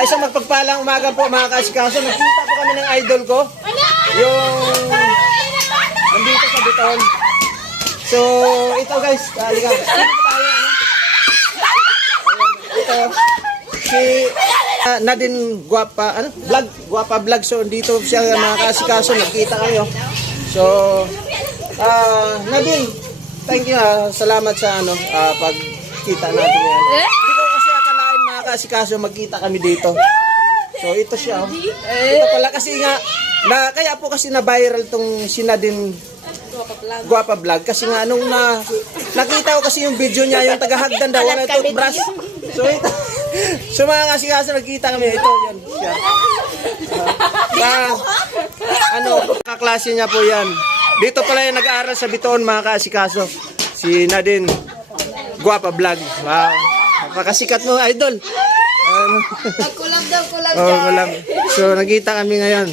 Isang magpagpalang umaga po mga kaasikaso. Nakita po kami ng idol ko. Yung nandito sa Biton. So, ito guys. Halika. Sino po tayo? Ano? Ito. Si Nadine Guapa. Ano? Vlog. Guapa Vlog. So, dito siya mga kaasikaso. Nagkita kayo. So, Nadine. Thank you salamat sa pagkita natin yan. Hindi ko kasi akalain mga kaasikaso magkita kami dito. So ito siya. Ito pala kasi nga kaya po kasi na viral tong si Nadine Guapa Vlog kasi nga nung nakita ko kasi yung video niya yung tagahagdan daw wala toothbrush. So ito. So mga kaasikaso nagkita kami ito yan siya. Kaklase niya po yan. Dito pala yung nag-aaral sa Biton mga kaasikaso. Si Nadine Guapa Vlog. Wow. Napakasikat mo idol. Kulab daw, kulab Oh, kulab. So nagkita kami ngayon.